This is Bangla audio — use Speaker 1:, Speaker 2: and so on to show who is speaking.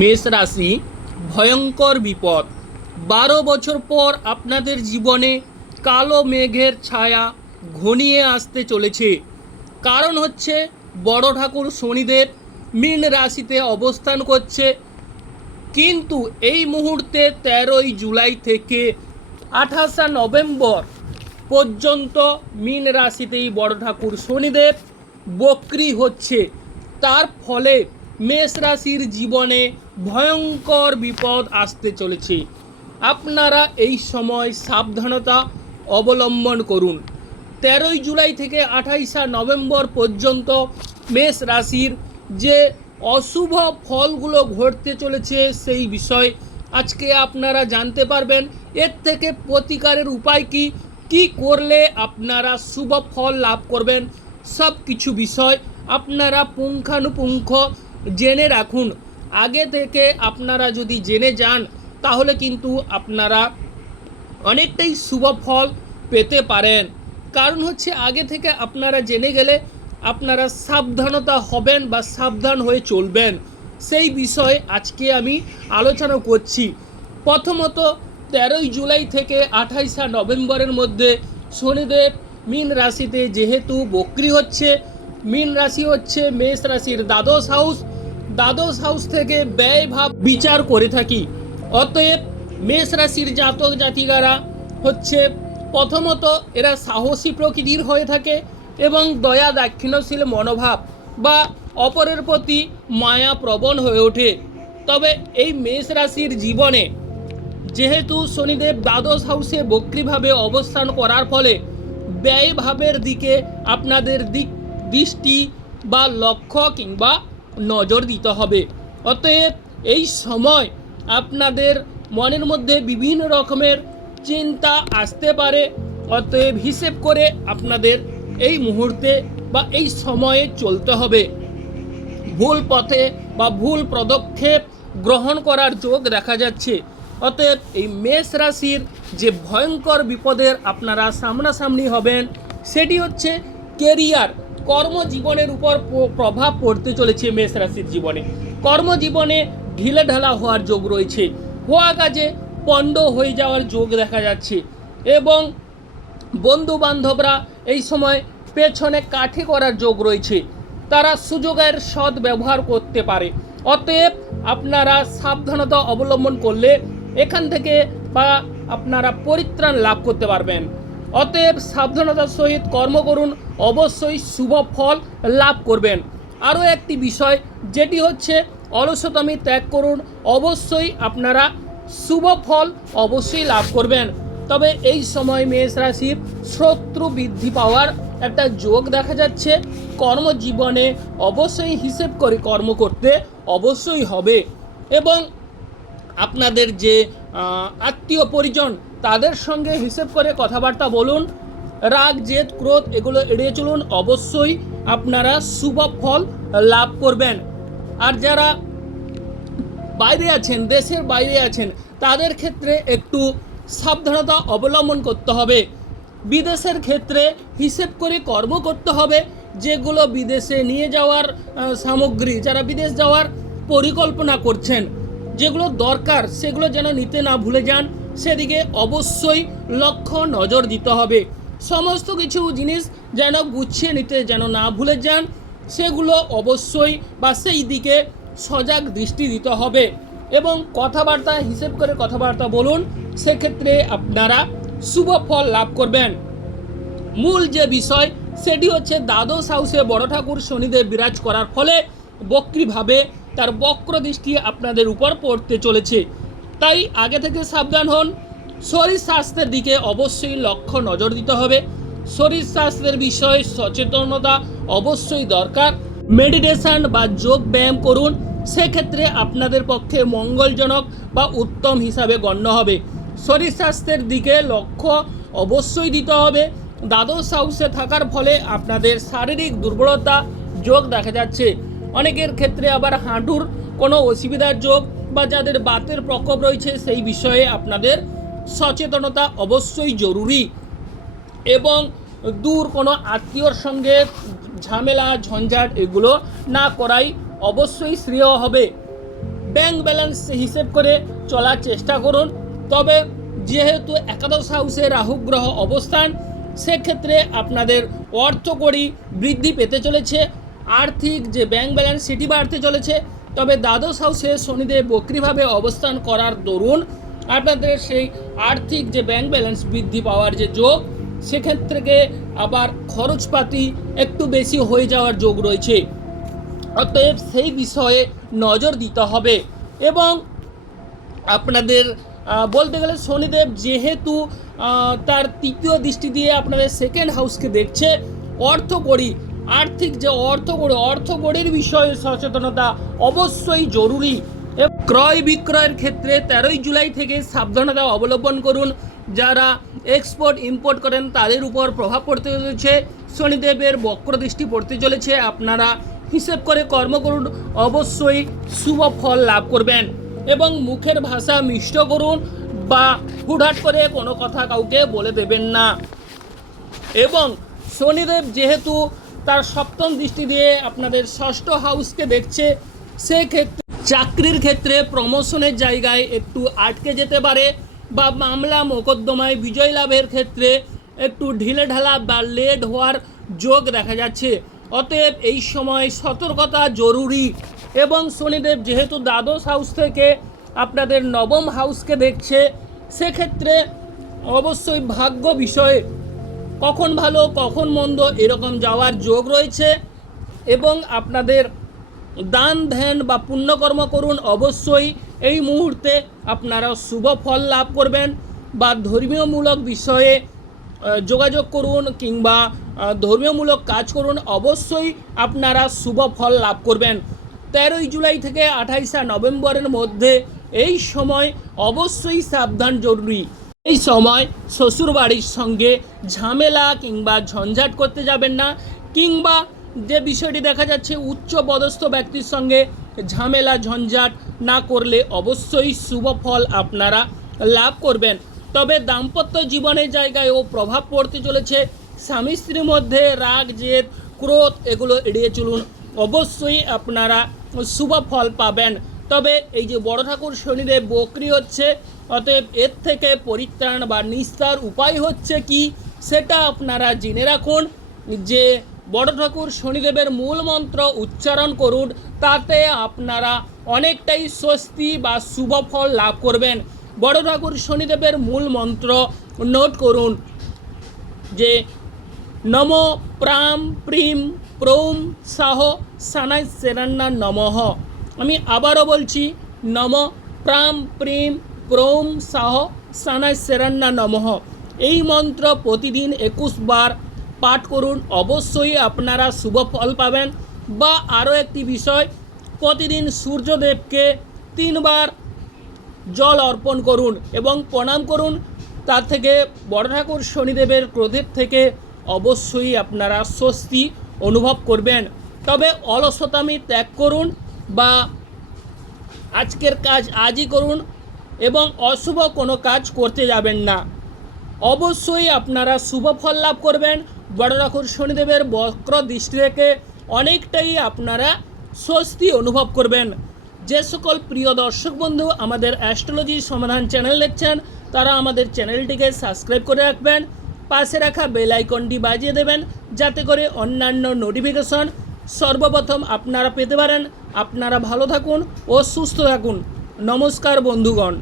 Speaker 1: মেষ রাশি, ভয়ঙ্কর বিপদ। বারো বছর পর আপনাদের জীবনে কালো মেঘের ছায়া ঘনিয়ে আসতে চলেছে। কারণ হচ্ছে বড় ঠাকুর শনিদেব মীন রাশিতে অবস্থান করছে। কিন্তু এই মুহূর্তে তেরোই জুলাই থেকে আঠাশা নভেম্বর পর্যন্ত মীন রাশিতেই বড় ঠাকুর শনিদেব বক্রি হচ্ছে। তার ফলে মেষ রাশির জীবনে ভয়ঙ্কর বিপদ আসতে চলেছে। আপনারা এই সময় সাবধানতা অবলম্বন করুন। তেরোই জুলাই থেকে আঠাইশা নভেম্বর পর্যন্ত মেষ রাশির যে অশুভ ফলগুলো ঘটতে চলেছে সেই বিষয় আজকে আপনারা জানতে পারবেন। এর থেকে প্রতিকারের উপায় কি? কি করলে আপনারা শুভ ফল লাভ করবেন? সব কিছু বিষয় আপনারা পুঙ্খানুপুঙ্খ জেনে রাখুন। আগে থেকে আপনারা যদি জেনে যান, তাহলে কিন্তু আপনারা অনেকটাই শুভ ফল পেতে পারেন। কারণ হচ্ছে আগে থেকে আপনারা জেনে গেলে আপনারা সাবধানতা হবেন বা সাবধান হয়ে চলবেন। সেই বিষয়ে আজকে আমি আলোচনা করছি। প্রথমত তেরোই জুলাই থেকে আঠাইশা নভেম্বরের মধ্যে শনিদেব মীন রাশিতে যেহেতু বক্রি হচ্ছে, মীন রাশি হচ্ছে মেষ রাশির দ্বাদশ হাউস। দ্বাদশ হাউস থেকে ব্যয় ভাব বিচার করে থাকি। অতএব মেষ রাশির জাতক জাতিকারা হচ্ছে প্রথমত এরা সাহসী প্রকৃতির হয়ে থাকে এবং দয়া দাক্ষিণ্যশীল মনোভাব বা অপরের প্রতি মায়া প্রবণ হয়ে ওঠে। তবে এই মেষ রাশির জীবনে যেহেতু শনিদেব দ্বাদশ হাউসে বক্রিভাবে অবস্থান করার ফলে ব্যয়ভাবের দিকে আপনাদের দিক দৃষ্টি বা লক্ষ্য কিংবা নজর দিতে হবে। অতএব এই সময় আপনাদের মনের মধ্যে বিভিন্ন রকমের চিন্তা আসতে পারে। অতএব হিসেব করে আপনাদের এই মুহূর্তে বা এই সময়ে চলতে হবে। ভুল পথে বা ভুল পদক্ষেপ গ্রহণ করার যোগ দেখা যাচ্ছে। অতএব এই মেষ রাশির যে ভয়ঙ্কর বিপদের আপনারা সামনাসামনি হবেন, সেটি হচ্ছে কেরিয়ার কর্মজীবনের উপর প্রভাব পড়তে চলেছে মেষ রাশির জীবনে। কর্মজীবনে ঢিলে ঢালা হওয়ার যোগ রয়েছে। হওয়া কাজে পণ্ড হয়ে যাওয়ার যোগ দেখা যাচ্ছে এবং বন্ধু বান্ধবরা এই সময় পেছনে কাঠি করার যোগ রয়েছে। তারা সুযোগের সৎ ব্যবহার করতে পারে। অতএব আপনারা সাবধানতা অবলম্বন করলে এখান থেকে বা আপনারা পরিত্রাণ লাভ করতে পারবেন। অতএব সাবধানতার সহিত কর্ম করুন, অবশ্যই শুভ ফল লাভ করবেন। আরও একটি বিষয়, যেটি হচ্ছে অলসতামি ত্যাগ করুন, অবশ্যই আপনারা শুভ ফল অবশ্যই লাভ করবেন। তবে এই সময় মেষ রাশির শত্রু বৃদ্ধি পাওয়ার একটা যোগ দেখা যাচ্ছে। কর্মজীবনে অবশ্যই হিসেব করে কর্ম করতে অবশ্যই হবে। এবং আপনাদের যে আত্মীয় পরিজন তাদের সঙ্গে হিসেব করে কথাবার্তা বলুন। রাগ, জেদ, ক্রোধ, এগুলো এড়িয়ে চলুন। অবশ্যই আপনারা শুভ ফল লাভ করবেন। আর যারা বাইরে আছেন, দেশের বাইরে আছেন, তাদের ক্ষেত্রে একটু সাবধানতা অবলম্বন করতে হবে। বিদেশের ক্ষেত্রে হিসেব করে কর্ম করতে হবে, যেগুলো বিদেশে নিয়ে যাওয়ার সামগ্রী, যারা বিদেশ যাওয়ার পরিকল্পনা করছেন, যেগুলো দরকার, সেগুলো যেন নিতে না ভুলে যান। সেদিকে অবশ্যই লক্ষ্য নজর দিতে হবে। সমস্ত কিছু জিনিস যেন গুছিয়ে নিতে যেন না ভুলে যান, সেগুলো অবশ্যই বা সেই দিকে সজাগ দৃষ্টি দিতে হবে। এবং কথাবার্তা, হিসেব করে কথাবার্তা বলুন, সেক্ষেত্রে আপনারা শুভ ফল লাভ করবেন। মূল যে বিষয়, সেটি হচ্ছে দ্বাদশ হাউসে বড় ঠাকুর শনিদেব বিরাজ করার ফলে বক্রিভাবে তার বক্র দৃষ্টি আপনাদের উপর পড়তে চলেছে। তাই আগে থেকে সাবধান হন। শরীর স্বাস্থ্যের দিকে অবশ্যই লক্ষ্য নজর দিতে হবে। শরীর স্বাস্থ্যের বিষয়ে সচেতনতা অবশ্যই দরকার। মেডিটেশন বা যোগ ব্যায়াম করুন, সেক্ষেত্রে আপনাদের পক্ষে মঙ্গলজনক বা উত্তম হিসাবে গণ্য হবে। শরীর স্বাস্থ্যের দিকে লক্ষ্য অবশ্যই দিতে হবে। দ্বাদশ হাউসে থাকার ফলে আপনাদের শারীরিক দুর্বলতা, যোগ দেখা যাচ্ছে। অনেকের ক্ষেত্রে আবার হাঁটুর কোনো অসুবিধার যোগ বা যাদের বাতের প্রকোপ রয়েছে, সেই বিষয়ে আপনাদের সচেতনতা অবশ্যই জরুরি। এবং দূর কোনো আত্মীয়র সঙ্গে ঝামেলা, ঝঞ্ঝাট এগুলো না করাই অবশ্যই শ্রেয় হবে। ব্যাংক ব্যালেন্স হিসেব করে চলার চেষ্টা করুন। তবে যেহেতু একাদশ হাউসে রাহু গ্রহ অবস্থান, সেক্ষেত্রে আপনাদের অর্থকড়ি বৃদ্ধি পেতে চলেছে। আর্থিক যে ব্যাংক ব্যালেন্স, সেটি বাড়তে চলেছে। তবে দ্বাদশ হাউসে শনিদেব বক্রিভাবে অবস্থান করার দরুন আপনাদের সেই আর্থিক যে ব্যাংক ব্যালেন্স বৃদ্ধি পাওয়ার যে যোগ, সেক্ষেত্রে আবার খরচপাতি একটু বেশি হয়ে যাওয়ার যোগ রয়েছে। অতএব সেই বিষয়ে নজর দিতে হবে এবং আপনাদের বলতে গেলে শনিদেব যেহেতু তার তৃতীয় দৃষ্টি দিয়ে আপনাদের সেকেন্ড হাউসকে দেখছে, অর্থকড়ি আর্থিক যে অর্থকড়ি অর্থকড়ির বিষয়ে সচেতনতা অবশ্যই জরুরি। ক্রয় বিক্রয়ের ক্ষেত্রে তেরোই জুলাই থেকে সাবধানতা অবলম্বন করুন। যারা এক্সপোর্ট ইম্পোর্ট করেন, তাদের উপর প্রভাব পড়তে চলেছে। শনিদেবের বক্র দৃষ্টি পড়তে চলেছে। আপনারা হিসেব করে কর্ম করুন। অবশ্যই শুভ ফল লাভ করবেন। এবং মুখের ভাষা মিষ্ট করুন বা হুটহাট করে কোনো কথা কাউকে বলে দেবেন না। এবং শনিদেব যেহেতু তার সপ্তম দৃষ্টি দিয়ে আপনাদের ষষ্ঠ হাউসকে দেখছে, সেক্ষেত্রে চাকরির ক্ষেত্রে প্রমোশনের জায়গায় একটু আটকে যেতে পারে বা মামলা মোকদ্দমায় বিজয় লাভের ক্ষেত্রে একটু ঢিলে ঢালা বা লেট হওয়ার যোগ দেখা যাচ্ছে। অতএব এই সময় সতর্কতা জরুরি এবং শনিদেব যেহেতু দ্বাদশ হাউস থেকে আপনাদের নবম হাউসকে দেখছে, সেক্ষেত্রে অবশ্যই ভাগ্য বিষয়ে কখন ভালো, কখন মন্দ, এরকম যাওয়ার যোগ রয়েছে। এবং আপনাদের দান, ধ্যান বা পুণ্যকর্ম করুন, অবশ্যই এই মুহূর্তে আপনারা শুভ ফল লাভ করবেন বা ধর্মীয়মূলক বিষয়ে যোগাযোগ করুন কিংবা ধর্মীয়মূলক কাজ করুন, অবশ্যই আপনারা শুভ ফল লাভ করবেন। তেরোই জুলাই থেকে আঠাইশে নভেম্বরের মধ্যে এই সময় অবশ্যই সাবধান, জরুরি। এই সময় শ্বশুরবাড়ির সঙ্গে ঝামেলা কিংবা ঝঞ্ঝাট করতে যাবেন না, কিংবা যে বিষয়টি দেখা যাচ্ছে উচ্চ পদস্থ ব্যক্তির সঙ্গে ঝামেলা, ঝঞ্ঝাট না করলে অবশ্যই শুভ ফল আপনারা লাভ করবেন। তবে দাম্পত্য জীবনের জায়গায় ও প্রভাব পড়তে চলেছে। স্বামী স্ত্রীর মধ্যে রাগ, জেদ, ক্রোধ এগুলো এড়িয়ে চলুন। অবশ্যই আপনারা শুভ ফল পাবেন। তবে এই যে বড় ঠাকুর শনিদেব, বকরি হচ্ছে অতএব এর থেকে পরিত্রাণ বা নিস্তার উপায় হচ্ছে কি? সেটা আপনারা জেনে রাখুন। যে বড় ঠাকুর শনিদেবের মূল মন্ত্র উচ্চারণ করুন, তাতে আপনারা অনেকটাই স্বস্তি বা শুভ ফল লাভ করবেন। বড় ঠাকুর শনিদেবের মূল মন্ত্র নোট করুন। যে নম প্রাম প্রিম প্রৌম সাহ সানাই সেরান্না নমঃ। আমি আবারও বলছি, নম প্রাম প্রিম প্রৌম সাহ সানাই সেরান্না নমঃ। এই মন্ত্র প্রতিদিন একুশ বার পাঠ করুন। অবশ্যই আপনারা শুভ ফল পাবেন। বা আরও একটি বিষয়, প্রতিদিন সূর্যদেবকে তিনবার জল অর্পণ করুন এবং প্রণাম করুন। তার থেকে বড় ঠাকুর শনিদেবের ক্রোধের থেকে অবশ্যই আপনারা স্বস্তি অনুভব করবেন। তবে অলসতামি ত্যাগ করুন বা আজকের কাজ আজই করুন। এবং অশুভ কোনো কাজ করতে যাবেন না। অবশ্যই আপনারা শুভ ফল লাভ করবেন। বড় ঠাকুর শনিদেবের বক্র দৃষ্টি থেকে অনেকটাই আপনারা স্বস্তি অনুভব করবেন। যে সকল প্রিয় দর্শক বন্ধু আমাদের অ্যাস্ট্রোলজি সমাধান চ্যানেল দেখছেন, তারা আমাদের চ্যানেলটিকে সাবস্ক্রাইব করে রাখবেন। পাশে রাখা বেল আইকনটি বাজিয়ে দেবেন, যাতে করে অন্যান্য নোটিফিকেশন সর্বপ্রথম আপনারা পেতে পারেন। আপনারা ভালো থাকুন ও সুস্থ থাকুন। নমস্কার বন্ধুগণ।